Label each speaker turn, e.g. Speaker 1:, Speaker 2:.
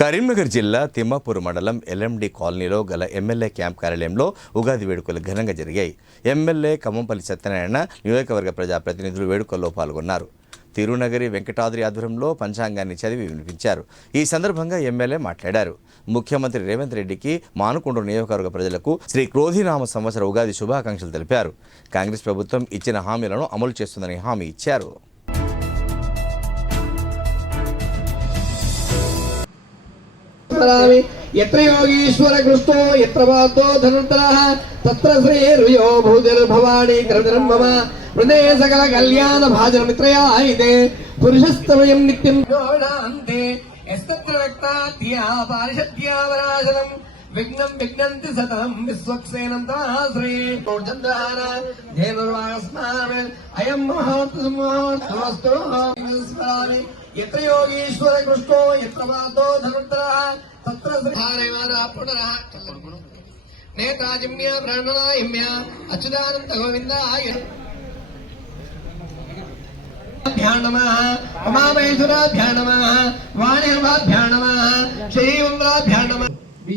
Speaker 1: కరీంనగర్ జిల్లా తిమ్మాపూర్ మండలం ఎల్ఎండి కాలనీలో గల ఎమ్మెల్యే క్యాంప్ కార్యాలయంలో ఉగాది వేడుకలు ఘనంగా జరిగాయి. ఎమ్మెల్యే కమ్మంపల్లి సత్యనారాయణ నియోజకవర్గ ప్రజాప్రతినిధులు వేడుకల్లో పాల్గొన్నారు. తిరునగరి వెంకటాద్రి ఆధ్వర్యంలో పంచాంగాన్ని చదివి వినిపించారు. ఈ సందర్భంగా ఎమ్మెల్యే మాట్లాడారు. ముఖ్యమంత్రి రేవంత్ రెడ్డికి మానుకొండ నియోజకవర్గ ప్రజలకు శ్రీ క్రోధినామ సంవత్సర ఉగాది శుభాకాంక్షలు తెలిపారు. కాంగ్రెస్ ప్రభుత్వం ఇచ్చిన హామీలను అమలు చేస్తుందని హామీ ఇచ్చారు.
Speaker 2: స్మరామి ఎత్ర యోగీశ్వర కృష్ణో ఎత్ర పాతో ధనుత్తరః తత్ర శ్రీర్వియో భూతిర్భవాణి కరదరం మమ. హృదయ సకల కళ్యాణ భాజన మిత్రయాయితే పురుషస్తమయం నిత్యం గోడాంతే. ఎస్తత్ర వ్యక్తాద్యా పారిషద్యావరాశనం విఘ్నం విఘ్నంతి సతతం విశ్వక్సేనం స్మరామి ఎత్ర యోగీశ్వర కృష్ణో ఎత్ర పాతో ధనుత్తరః తత్ర శ్రీహారేవార పునరః నేతాజిమ్య ప్రాణనాయమ్య అచ్యుతానంద గోవిందాయ. ధ్యాన నమః. ఉమామహేశ్వరాభ్యా నమః.